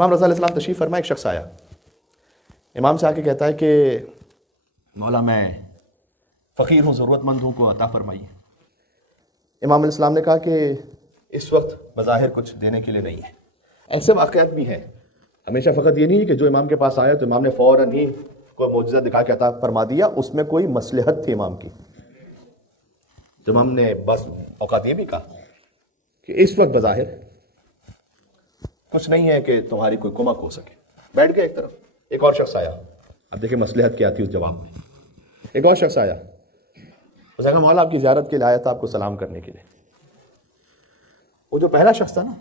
امام رضا علیہ السلام تشریف فرما، ایک شخص آیا، امام سے آ کے کہتا ہے کہ مولا میں فقیر ہوں، ضرورت مند ہوں، کو عطا فرمائیے۔ امام علیہ السلام نے کہا کہ اس وقت بظاہر کچھ دینے کے لیے نہیں ہے۔ ایسے واقعات بھی ہیں، ہمیشہ فقط یہ نہیں کہ جو امام کے پاس آیا تو امام نے فوراً ہی کوئی معجزہ دکھا کے عطا فرما دیا، اس میں کوئی مصلحت تھی امام کی۔ تو امام نے بس اوقات یہ بھی کہا کہ اس وقت بظاہر کچھ نہیں ہے کہ تمہاری کوئی کمک ہو سکے، بیٹھ گئے ایک طرف۔ ایک اور شخص آیا، اب دیکھیں مصلحت کیا تھی اس جواب میں۔ ایک اور شخص آیا، اس نے کہا مولا آپ کی زیارت کے لیے آیا تھا، آپ کو سلام کرنے کے لیے۔ وہ جو پہلا شخص تھا نا،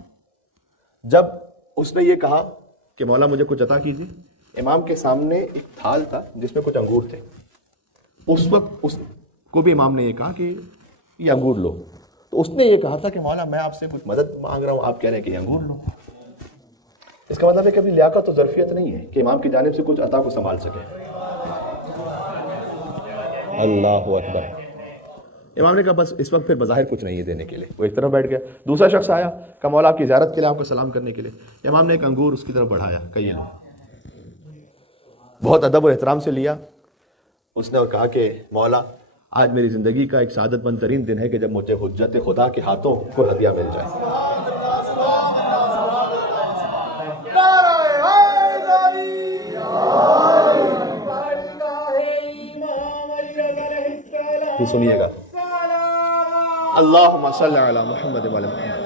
جب اس نے یہ کہا کہ مولا مجھے کچھ عطا کیجیے، امام کے سامنے ایک تھال تھا جس میں کچھ انگور تھے۔ اس وقت اس کو بھی امام نے یہ کہا کہ یہ انگور لو، تو اس نے یہ کہا تھا کہ مولا میں آپ سے کچھ مدد مانگ رہا ہوں، آپ کہہ رہے ہیں کہ یہ انگور لو۔ اس کا مطلب ہے کہ ابھی لیاقت و ظرفیت نہیں ہے کہ امام کی جانب سے کچھ عطا کو سنبھال سکے۔ اللہ اکبر۔ امام نے کہا بس اس وقت پھر بظاہر کچھ نہیں ہے دینے کے لیے، وہ ایک طرف بیٹھ گیا۔ دوسرا شخص آیا، کہا مولا آپ کی زیارت کے لیے، آپ کو سلام کرنے کے لیے۔ امام نے ایک انگور اس کی طرف بڑھایا، کہ یہ لو۔ بہت ادب و احترام سے لیا اس نے اور کہا کہ مولا آج میری زندگی کا ایک سعادت مند ترین دن ہے کہ جب مجھے حجت خدا کے ہاتھوں کو ہدیہ مل جائے۔ سنیے گا، اللہم صلی علی محمد و علی محمد۔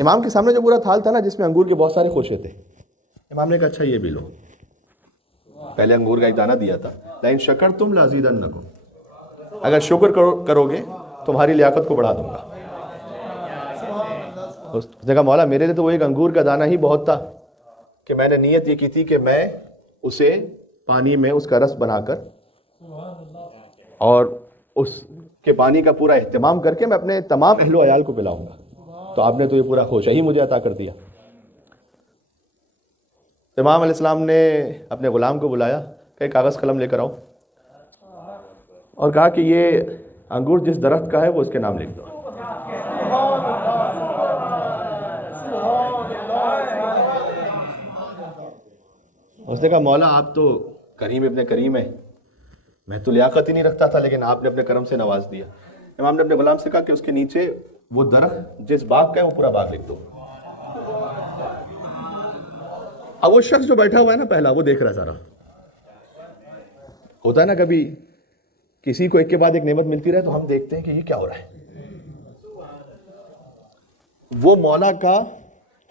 امام کے سامنے جو پورا تھال تھا نا جس میں انگور کے بہت سارے خوشے تھے، امام نے کہا اچھا یہ بھی لو۔ پہلے انگور کا ایک دانہ دیا تھا، لئن شکرتم لازیدنکم، اگر شکر کرو گے تمہاری لیاقت کو بڑھا دوں گا۔ اس نے کہا مولا میرے لیے تو وہ ایک انگور کا دانہ ہی بہت تھا کہ میں نے نیت یہ کی تھی کہ میں اسے پانی میں اس کا رس بنا کر اور اس کے پانی کا پورا اہتمام کر کے میں اپنے تمام اہل و عیال کو پلاؤں گا، تو آپ نے تو یہ پورا خوشہ ہی مجھے عطا کر دیا۔ امام علیہ السلام نے اپنے غلام کو بلایا کہ کاغذ قلم لے کر آؤ، اور کہا کہ یہ انگور جس درخت کا ہے وہ اس کے نام لکھ دو۔ اس نے کہا مولا آپ تو کریم ابن کریم ہیں، میں تو لیاقت ہی نہیں رکھتا تھا لیکن آپ نے اپنے کرم سے نواز دیا۔ امام نے اپنے غلام سے کہا کہ اس کے نیچے وہ درخت جس باغ کا ہے وہ پورا باغ لکھ دو۔ اب وہ شخص جو بیٹھا ہوا ہے نا پہلا، وہ دیکھ رہا سارا۔ ہوتا ہے نا کبھی کسی کو ایک کے بعد ایک نعمت ملتی رہے تو ہم دیکھتے ہیں کہ یہ کیا ہو رہا ہے۔ وہ مولا کا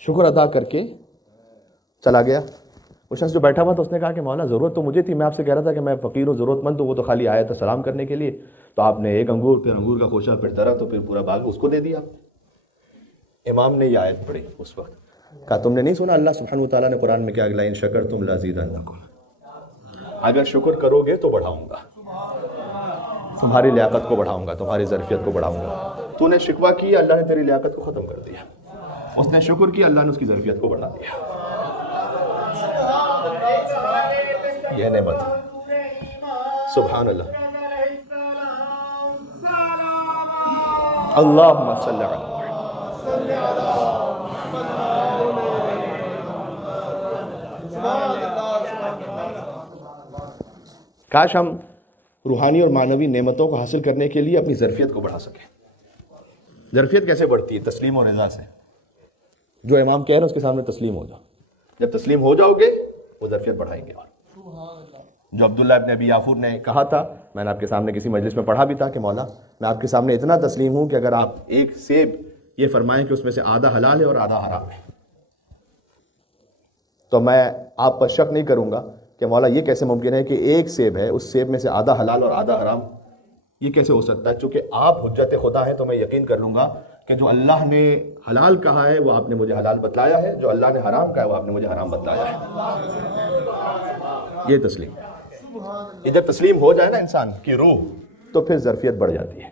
شکر ادا کر کے چلا گیا۔ وہ شخص جو بیٹھا ہوا تھا اس نے کہا کہ مولا ضرورت تو مجھے تھی، میں آپ سے کہہ رہا تھا کہ میں فقیر ہوں، ضرورت مند ہوں، وہ تو خالی آیا تھا سلام کرنے کے لیے، تو آپ نے ایک انگور، پھر انگور کا خوشہ، پھر درخت، تو پھر پورا باغ اس کو دے دیا۔ امام نے یہ آیت پڑھی اس وقت، کہا تم نے نہیں سنا اللہ سبحانہ و تعالیٰ نے قرآن میں کیا، لئن شکرتم لازیدنکم، اگر شکر کرو گے تو بڑھاؤں گا، تمہاری لیاقت کو بڑھاؤں گا، تمہاری ظرفیت کو بڑھاؤں گا۔ تو نے شکوہ کیا، اللہ نے تیری لیاقت کو ختم کر دیا، اس نے شکر کیا، اللہ نے اس کی ظرفیت کو بڑھا دیا۔ یہ نعمت سبحان اللہ۔ اللہم صلی علی کاش ہم روحانی اور معنوی نعمتوں کو حاصل کرنے کے لیے اپنی ظرفیت کو بڑھا سکیں۔ ظرفیت کیسے بڑھتی ہے؟ تسلیم و رضا سے۔ جو امام کہہ رہے ہیں اس کے سامنے تسلیم ہو جاؤ، جب تسلیم ہو جاؤ گے وہ ظرفیت بڑھائیں گے۔ اور جو عبداللہ ابن ابی یافور نے کہا تھا، میں نے آپ کے سامنے کسی مجلس میں پڑھا بھی تھا کہ مولا میں آپ کے سامنے اتنا تسلیم ہوں کہ اگر آپ ایک سیب یہ فرمائیں کہ اس میں سے آدھا حلال ہے اور آدھا حرام ہے تو میں آپ پر شک نہیں کروں گا کہ مولا یہ کیسے ممکن ہے کہ ایک سیب ہے، اس سیب میں سے آدھا حلال اور آدھا حرام، یہ کیسے ہو سکتا ہے؟ چونکہ آپ حجت خدا ہیں تو میں یقین کر لوں گا کہ جو اللہ نے حلال کہا ہے وہ آپ نے مجھے حلال بتلایا ہے، جو اللہ نے حرام کہا ہے وہ آپ نے مجھے حرام بتلایا ہے۔ یہ تسلیم، یہ جب تسلیم ہو جائے نا انسان کی روح تو پھر ظرفیت بڑھ جاتی ہے۔